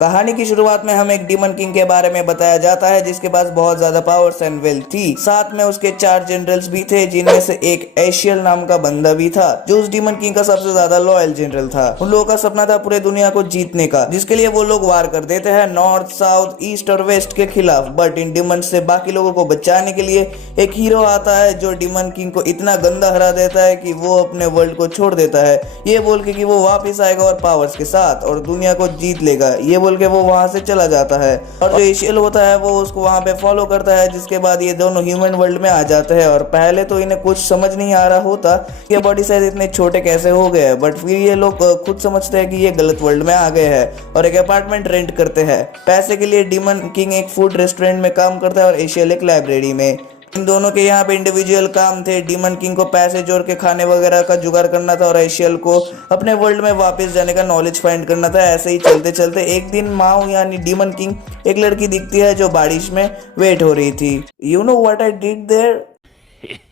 कहानी की शुरुआत में हमें एक डीमन किंग के बारे में बताया जाता है जिसके पास बहुत ज्यादा पावर्स एंड वेल्थ थी। साथ में उसके 4 जनरल्स भी थे जिनमें से एक एशियल नाम का बंदा भी था जो उस डीमन किंग का सबसे ज्यादा लॉयल जनरल था। उन लोगों का सपना था पूरे दुनिया को जीतने का, जिसके लिए वो लोग वार कर देते हैं नॉर्थ साउथ ईस्ट और वेस्ट के खिलाफ। बट इन डीमन से बाकी लोगों को बचाने के लिए एक हीरो आता है जो डीमन किंग को इतना गंदा हरा देता है कि वो अपने वर्ल्ड को छोड़ देता है, ये बोल के कि वो वापस आएगा और पावर्स के साथ और दुनिया को जीत लेगा, ये बोल के वो वहां से चला जाता है। और जो एशियल होता है वो उसको वहां पे फॉलो करता है, जिसके बाद ये दोनों ह्यूमन वर्ल्ड में आ जाते हैं। और पहले तो इन्हें कुछ समझ नहीं आ रहा होता कि ये बॉडी साइज इतने छोटे कैसे हो गए, बट फिर ये लोग खुद समझते हैं कि ये गलत वर्ल्ड में आ गए हैं और एक अपार्टमेंट रेंट करते हैं पैसे के लिए। डीमन किंग एक फूड रेस्टोरेंट में काम करता है और एशियल एक लाइब्रेरी में। इन दोनों के यहाँ पे इंडिविजुअल काम थे। डीमन किंग को पैसे जोड़ के खाने वगैरह का जुगाड़ करना था और एशियल को अपने वर्ल्ड में वापस जाने का नॉलेज फाइंड करना था। ऐसे ही चलते चलते एक दिन माओ यानी डीमन किंग एक लड़की दिखती है जो बारिश में वेट हो रही थी। You know what I did there?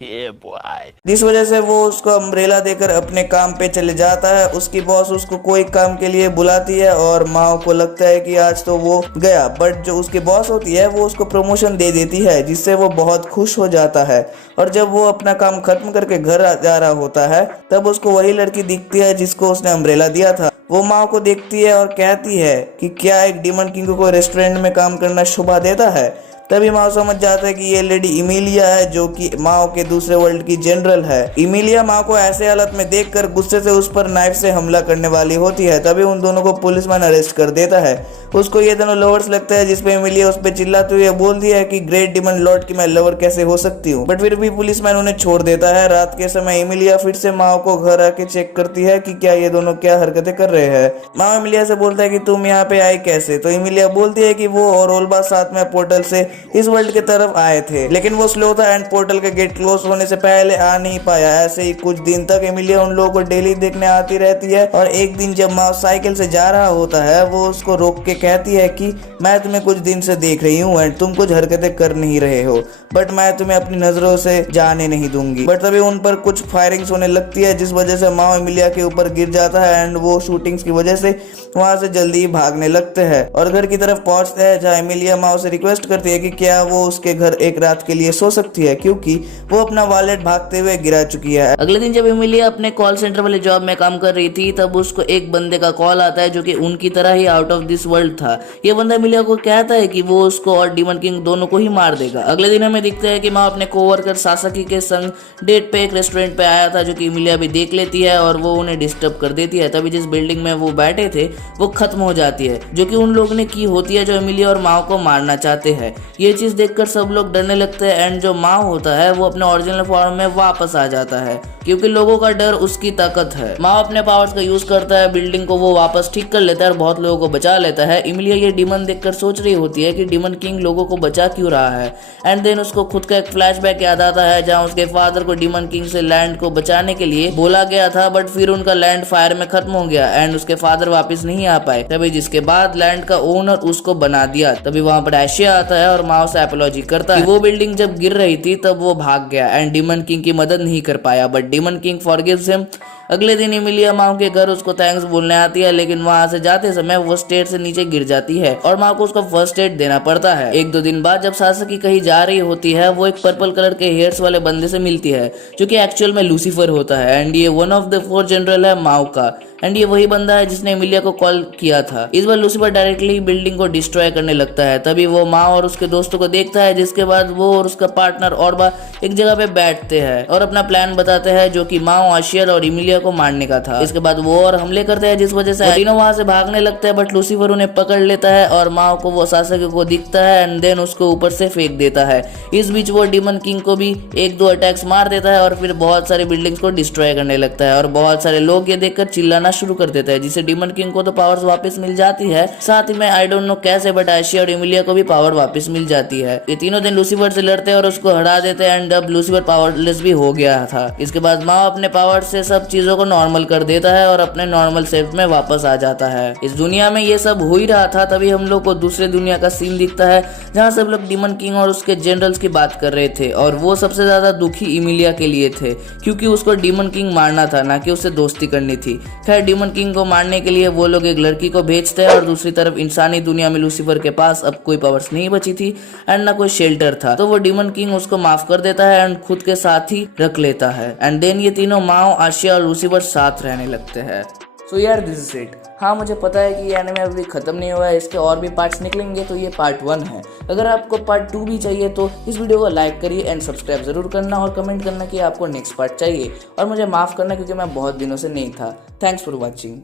Yeah, boy. जिस वजह से वो उसको अम्ब्रेला देकर अपने काम पे चले जाता है। उसकी बॉस उसको कोई काम के लिए बुलाती है और माओ को लगता है कि आज तो वो गया, बट जो उसकी बॉस होती है वो उसको प्रमोशन दे देती है जिससे वो बहुत खुश हो जाता है। और जब वो अपना काम खत्म करके घर जा रहा होता है तब उसको वही लड़की दिखती है जिसको उसने अम्ब्रेला दिया था। वो माओ को देखती है और कहती है कि क्या एक डीमन किंग को रेस्टोरेंट में काम करना शोभा देता है। तभी माओ समझ जाता है कि ये लेडी इमिलिया है जो कि माओ के दूसरे वर्ल्ड की जनरल है। इमिलिया माओ को ऐसे हालत में देखकर गुस्से से उस पर नाइफ से हमला करने वाली होती है। तभी उन दोनों को पुलिसमैन अरेस्ट कर देता है। उसको ये दोनों लवर्स लगता है, जिसपे इमिलिया उस पर चिल्लाते हुए बोलती है कि ग्रेट डीमन लॉर्ड की मैं लवर कैसे हो सकती हूँ, बट फिर भी पुलिसमैन उन्हें छोड़ देता है। रात के समय इमिलिया फिर से माओ को घर आके चेक करती है कि क्या ये दोनों क्या हरकतें कर रहे हैं। माओ इमिलिया से बोलता है कि तुम यहाँ पे आई कैसे, तो इमिलिया बोलती है कि वो और ओल्बा साथ में पोर्टल से इस वर्ल्ड की तरफ आए थे, लेकिन वो स्लो था एंड पोर्टल के गेट क्लोज होने से पहले आ नहीं पाया। ऐसे ही कुछ दिन तक इमिलिया उन लोगों को डेली देखने आती रहती है। और एक दिन जब माओ साइकिल से जा रहा होता है वो उसको रोक के कहती है कि मैं तुम्हें कुछ दिन से देख रही हूँ एंड तुम कुछ हरकतें कर नहीं रहे हो, बट मैं तुम्हें अपनी नजरों से जाने नहीं दूंगी। बट तभी उन पर कुछ फायरिंग्स होने लगती है जिस वजह से माओ इमिलिया के ऊपर गिर जाता है एंड वो शूटिंग्स की वजह से वहां से जल्दी ही भागने लगते हैं और घर की तरफ पहुंचते हैं, जहाँ इमिलिया माओ से रिक्वेस्ट करती है कि क्या वो उसके घर एक रात के लिए सो सकती है क्योंकि वो अपना वॉलेट भागते हुए गिरा चुकी है। अगले दिन जब इमिलिया अपने कॉल सेंटर वाले जॉब में काम कर रही थी तब उसको एक बंदे का कॉल आता है जो कि उनकी तरह ही आउट ऑफ दिस वर्ल्ड था। ये बंदा इमिलिया को कहता है कि वो उसको और डीमन किंग दोनों को ही मार देगा। अगले दिन हमें दिखता है कि माँ अपने कोवर्कर सासाकी के संग डेट पे एक रेस्टोरेंट पे आया था, जो कि इमिलिया भी देख लेती है और वो उन्हें डिस्टर्ब कर देती है। तभी जिस बिल्डिंग में वो बैठे थे वो खत्म हो जाती है, जो कि उन लोगों ने की होती है जो इमिलिया और माओ को मारना चाहते हैं। ये चीज देखकर सब लोग डरने लगते हैं एंड जो माओ होता है वो अपने ओरिजिनल फॉर्म में वापस आ जाता है क्योंकि लोगों का डर उसकी ताकत है। माओ अपने पावर्स का यूज करता है, बिल्डिंग को वो वापस ठीक कर लेता है और बहुत लोगों को बचा लेता है। इमिलिया ये डीमन देखकर सोच रही होती है कि डीमन किंग लोगों को बचा क्यों रहा है। एंड देन उसको खुद का एक फ्लैशबैक याद आता है जहां उसके फादर को डीमन किंग से लैंड को बचाने के लिए बोला गया था, बट फिर उनका लैंड फायर में खत्म हो गया एंड उसके फादर वापस नहीं आ पाए। तभी जिसके बाद लैंड का ओनर उसको बना दिया। तभी वहां पर एशिया आता है और माओ से एपोलॉजी करता है कि वो बिल्डिंग जब गिर रही थी तब वो भाग गया एंड डीमन किंग की मदद नहीं कर पाया, but demon king forgives him. अगले दिन इमिलिया माओ के घर उसको थैंक्स बोलने आती है, लेकिन वहां से जाते समय वो स्टेट से नीचे गिर जाती है और माओ को उसका फर्स्ट एड देना पड़ता है। एक दो दिन बाद जब सासाकी कहीं जा रही होती है वो एक पर्पल कलर के हेयर्स वाले बंदे से मिलती है जो कि एक्चुअल में लूसीफर होता है एंड ये वन ऑफ द 4 जनरल है माओ का एंड ये वही बंदा है जिसने इमिलिया को कॉल किया था। इस बार लूसीफर डायरेक्टली बिल्डिंग को डिस्ट्रॉय करने लगता है। तभी वो माओ और उसके दोस्तों को देखता है, जिसके बाद वो और उसका पार्टनर ओर्बा एक जगह पे बैठते हैं और अपना प्लान बताते हैं जो कि माओ, आशियल और इमिलिया को मारने का था। इसके बाद वो और हमले करते हैं जिस वजह से तीनों वहां से भागने लगते हैं, बट लूसीफर उन्हें पकड़ लेता है और माओ को वो सासाकी को दिखता है एंड देन उसको ऊपर से फेंक देता है। इस बीच वो डीमन किंग को भी एक दो अटैक्स मार देता है और फिर बहुत सारी बिल्डिंग्स को डिस्ट्रॉय करने लगता है और बहुत सारे लोग ये देखकर चिल्लाना शुरू कर देते हैं, जिससे डीमन किंग को तो पावर्स वापस मिल जाती है, साथ ही में आई डोंट नो कैसे बट आशिया और इमिलिया को भी पावर वापस मिल जाती है। ये तीनों दिन लूसीफर से लड़ते हैं और उसको हरा देते हैं एंड अब लूसीफर पावरलेस भी हो गया था। इसके बाद माओ अपने पावर से सब चीजों चीजों को नॉर्मल कर देता है और अपने नॉर्मल सेल्फ में वापस आ जाता है। इस दुनिया में ये सब हो ही रहा था, तभी हम लोग को दूसरे दुनिया का सीन दिखता है जहाँ सब लोग डीमन किंग और उसके जनरल्स की बात कर रहे थे और वो सबसे ज्यादा दुखी इमिलिया के लिए थे क्योंकि उसको डीमन किंग मारना था, ना कि उससे दोस्ती करनी थी। खैर डीमन किंग को मारने के लिए वो लोग एक लड़की को भेजते हैं और दूसरी तरफ इंसानी दुनिया में लूसीफर के पास अब कोई पावर्स नहीं बची थी एंड ना कोई शेल्टर था, तो वो डीमन किंग उसको माफ कर देता है एंड खुद के साथ ही रख लेता है। एंड देन ये तीनों माओ, आशिया और लूसीफर साथ रहने लगते हैं। सो यार दिस इज इट। हाँ मुझे पता है कि ये एनिमे अभी खत्म नहीं हुआ है, इसके और भी पार्ट्स निकलेंगे, तो ये पार्ट 1 है। अगर आपको पार्ट 2 भी चाहिए तो इस वीडियो को लाइक करिए एंड सब्सक्राइब जरूर करना और कमेंट करना कि आपको नेक्स्ट पार्ट चाहिए, और मुझे माफ करना क्योंकि मैं बहुत दिनों से नहीं था। Thanks for watching.